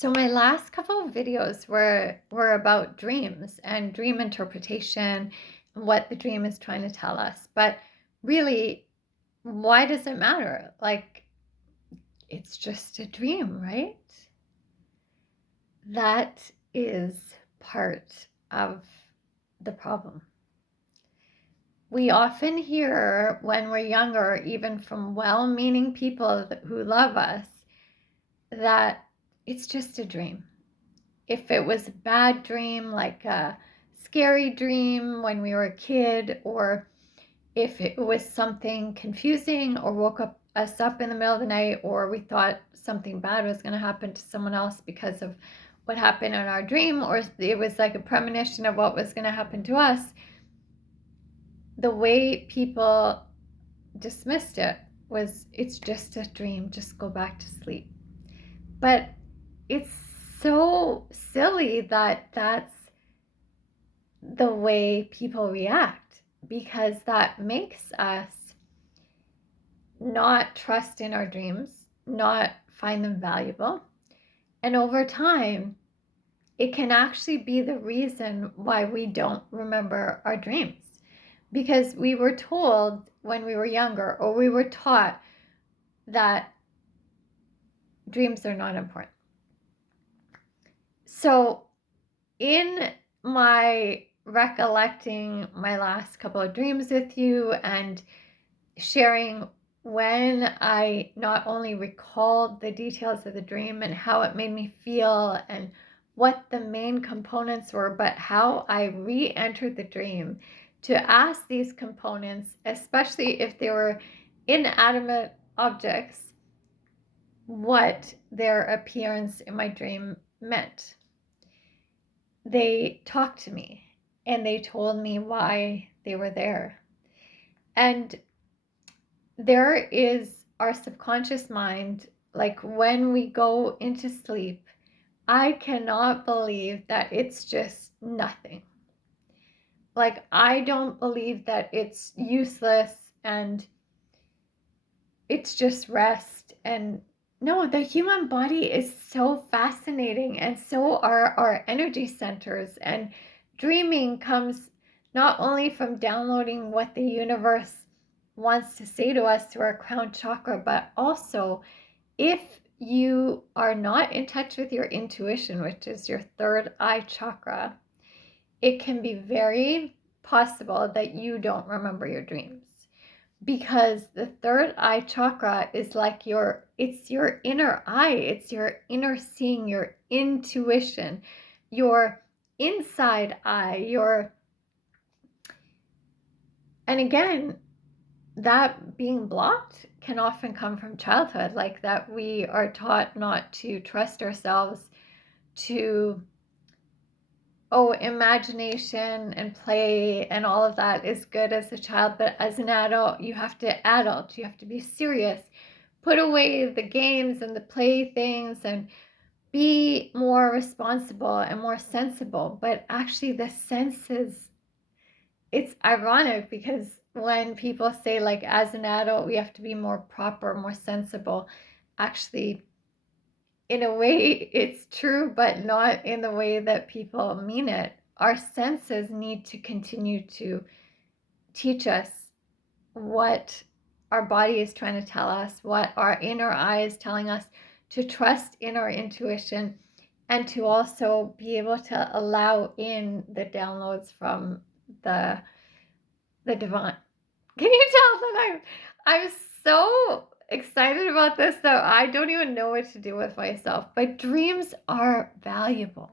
So my last couple of videos were about dreams and dream interpretation and what the dream is trying to tell us. But really, why does it matter? Like, it's just a dream, right? That is part of the problem. We often hear when we're younger, even from well-meaning people who love us, that it's just a dream. If it was a bad dream, like a scary dream when we were a kid, or if it was something confusing or woke us up in the middle of the night, or we thought something bad was going to happen to someone else because of what happened in our dream, or it was like a premonition of what was going to happen to us, the way people dismissed it was, it's just a dream, just go back to sleep. But it's so silly that that's the way people react, because that makes us not trust in our dreams, not find them valuable. And over time, it can actually be the reason why we don't remember our dreams, because we were told when we were younger, or we were taught that dreams are not important. So in my recollecting my last couple of dreams with you and sharing when I not only recalled the details of the dream and how it made me feel and what the main components were, but how I re-entered the dream to ask these components, especially if they were inanimate objects, what their appearance in my dream meant. They talked to me and they told me why they were there. And there is our subconscious mind, like when we go into sleep, I cannot believe that it's just nothing. Like, I don't believe that it's useless and it's just rest. And no, the human body is so fascinating, and so are our energy centers. And dreaming comes not only from downloading what the universe wants to say to us through our crown chakra, but also if you are not in touch with your intuition, which is your third eye chakra, it can be very possible that you don't remember your dreams, because the third eye chakra is like it's your inner eye, it's your inner seeing, your intuition, your inside eye, and again, that being blocked can often come from childhood, like that we are taught not to trust ourselves, to imagination and play and all of that is good as a child, but as an adult, you have to be serious, put away the games and the play things and be more responsible and more sensible. But actually the senses, it's ironic, because when people say, like, as an adult we have to be more proper, more sensible, actually in a way it's true, but not in the way that people mean it. Our senses need to continue to teach us what our body is trying to tell us, what our inner eye is telling us, to trust in our intuition, and to also be able to allow in the downloads from the divine. Can you tell that I'm so excited about this that I don't even know what to do with myself? But dreams are valuable.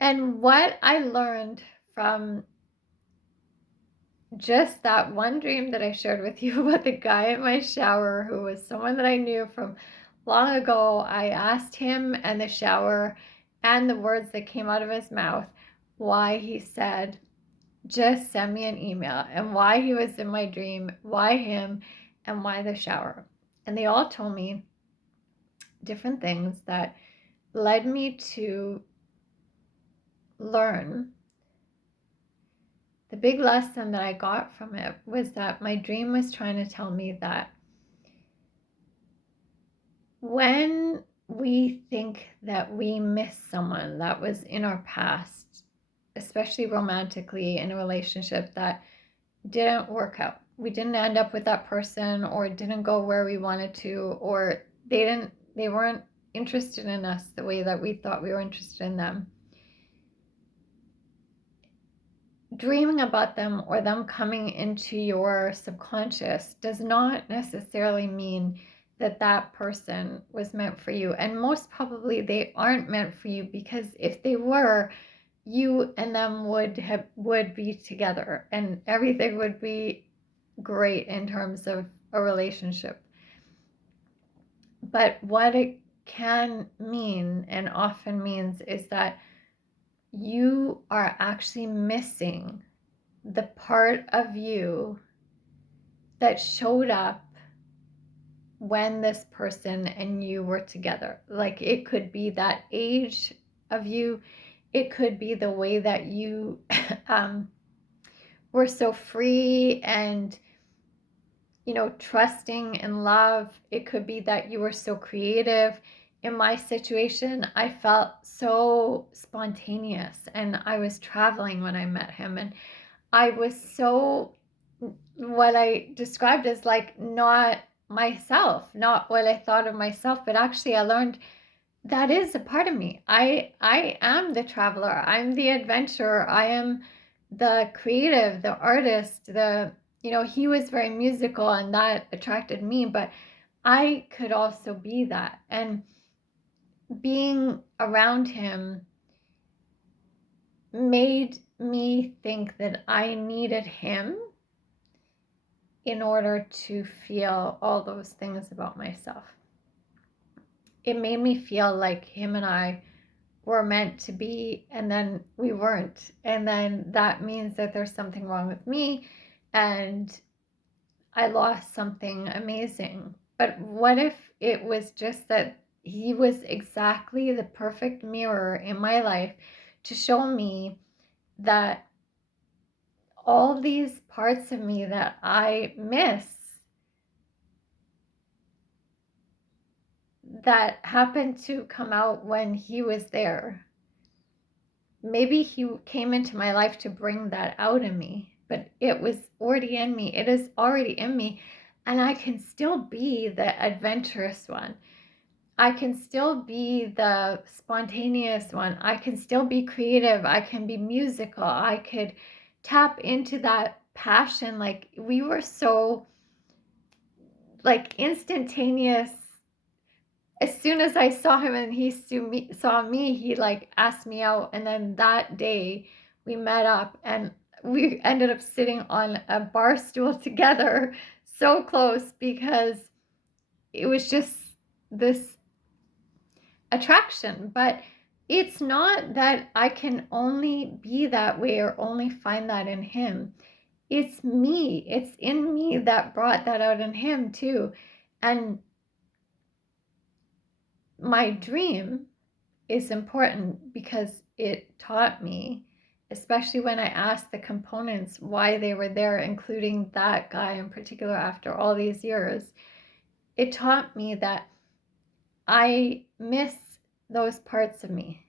And what I learned from just that one dream that I shared with you about the guy in my shower, who was someone that I knew from long ago, I asked him and the shower and the words that came out of his mouth why he said, just send me an email, and why he was in my dream, why him, and why the shower. And they all told me different things that led me to learn. The big lesson that I got from it was that my dream was trying to tell me that when we think that we miss someone that was in our past, especially romantically in a relationship that didn't work out. We didn't end up with that person, or it didn't go where we wanted to, or they weren't interested in us the way that we thought we were interested in them. Dreaming about them or them coming into your subconscious does not necessarily mean that that person was meant for you. And most probably they aren't meant for you, because if they were, you and them would be together and everything would be great in terms of a relationship. But what it can mean, and often means, is that you are actually missing the part of you that showed up when this person and you were together. Like, it could be that age of you, it could be the way that you were so free and, trusting and love. It could be that you were so creative. In my situation, I felt so spontaneous, and I was traveling when I met him, and I was so, what I described as like not myself, not what I thought of myself, but actually I learned that is a part of me. I am the traveler. I'm the adventurer. I am the creative, the artist, he was very musical and that attracted me, but I could also be that. And being around him made me think that I needed him in order to feel all those things about myself. It made me feel like him and I were meant to be, and then we weren't. And then that means that there's something wrong with me and I lost something amazing. But what if it was just that he was exactly the perfect mirror in my life to show me that all these parts of me that I miss, that happened to come out when he was there. Maybe he came into my life to bring that out in me, but it was already in me. It is already in me, and I can still be the adventurous one. I can still be the spontaneous one. I can still be creative. I can be musical. I could tap into that passion. Like, we were so like instantaneous. As soon as I saw him and he saw me, he like asked me out. And then that day we met up and we ended up sitting on a bar stool together, so close, because it was just this attraction. But it's not that I can only be that way or only find that in him. It's me. It's in me that brought that out in him too. And my dream is important because it taught me, especially when I asked the components why they were there, including that guy in particular after all these years, it taught me that I miss those parts of me.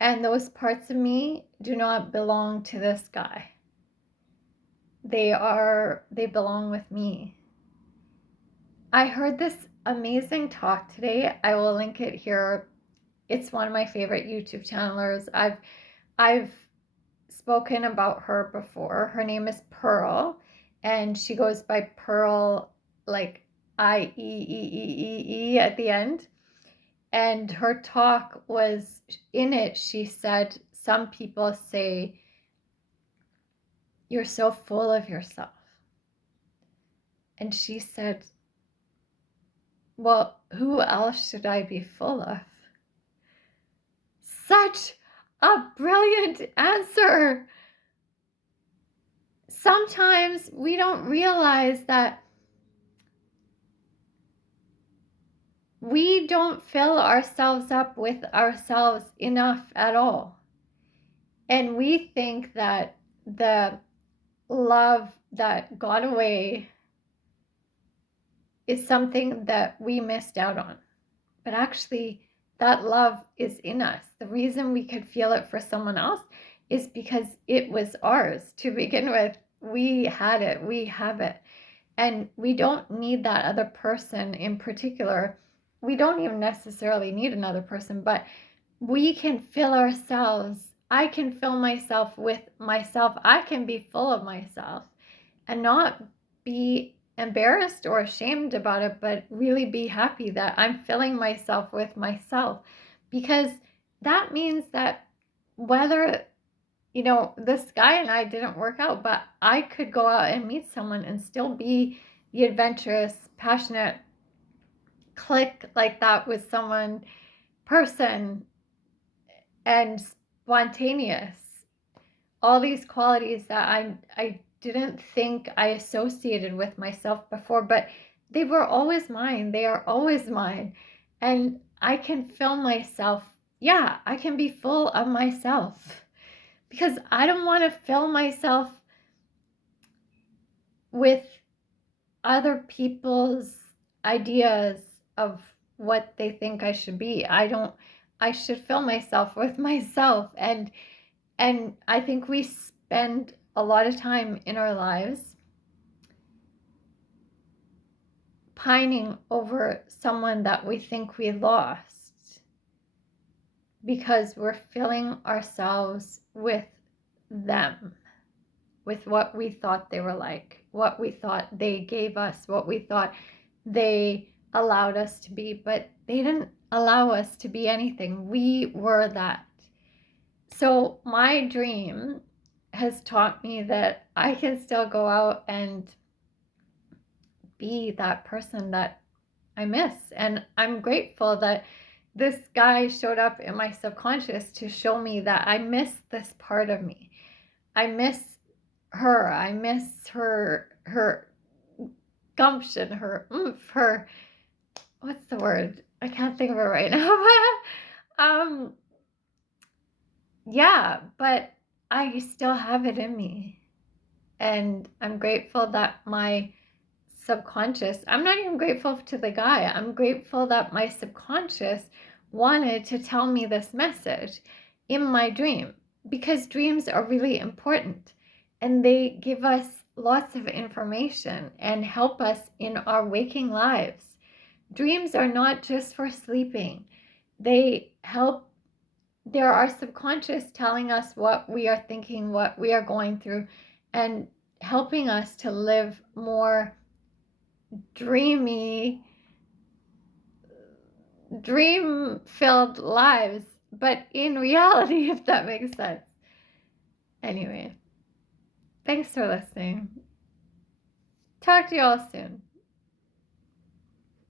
And those parts of me do not belong to this guy. They belong with me. I heard this amazing talk today. I will link it here. It's one of my favorite YouTube channelers. I've spoken about her before. Her name is Pearl, and she goes by Pearl, like IEEEE at the end. And her talk was, in it, she said, some people say, you're so full of yourself. And she said, well, who else should I be full of? Such a brilliant answer. Sometimes we don't realize that we don't fill ourselves up with ourselves enough at all. And we think that the love that got away is something that we missed out on. but actually that love is in us. The reason we could feel it for someone else is because it was ours to begin with. We had it, we have it. And we don't need that other person in particular. We don't even necessarily need another person, but we can fill ourselves. I can fill myself with myself. I can be full of myself and not be embarrassed or ashamed about it, but really be happy that I'm filling myself with myself, because that means that whether, this guy and I didn't work out, but I could go out and meet someone and still be the adventurous, passionate, click like that with someone, person, and spontaneous. All these qualities that I didn't think I associated with myself before, but they were always mine. They are always mine. And I can fill myself. Yeah, I can be full of myself, because I don't want to fill myself with other people's ideas of what they think I should be. I should fill myself with myself. And I think we spend a lot of time in our lives pining over someone that we think we lost, because we're filling ourselves with them, with what we thought they were like, what we thought they gave us, what we thought they allowed us to be. But they didn't allow us to be anything. We were that. So my dream has taught me that I can still go out and be that person that I miss. And I'm grateful that this guy showed up in my subconscious to show me that I miss this part of me. I miss her. I miss her gumption, her oomph, her, what's the word? I can't think of it right now. Yeah, but I still have it in me. And I'm grateful that my subconscious, I'm not even grateful to the guy. I'm grateful that my subconscious wanted to tell me this message in my dream, because dreams are really important and they give us lots of information and help us in our waking lives. Dreams are not just for sleeping. They help. They're our subconscious telling us what we are thinking, what we are going through, and helping us to live more dreamy, dream-filled lives, but in reality, if that makes sense. Anyway, thanks for listening. Talk to you all soon.